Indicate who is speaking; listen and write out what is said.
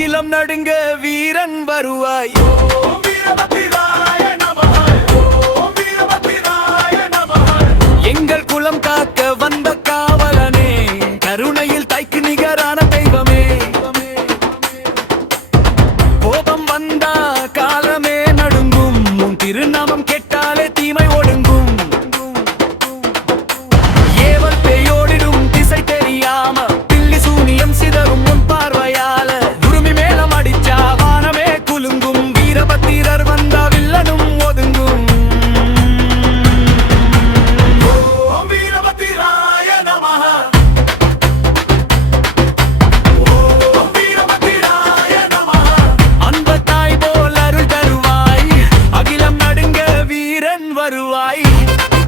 Speaker 1: அகிலம் நடுங்க வீரன் வருவாய். எங்கள் குலம் காக்க வந்த காவலனே கருணையில் தைக்கு நிகரான
Speaker 2: light.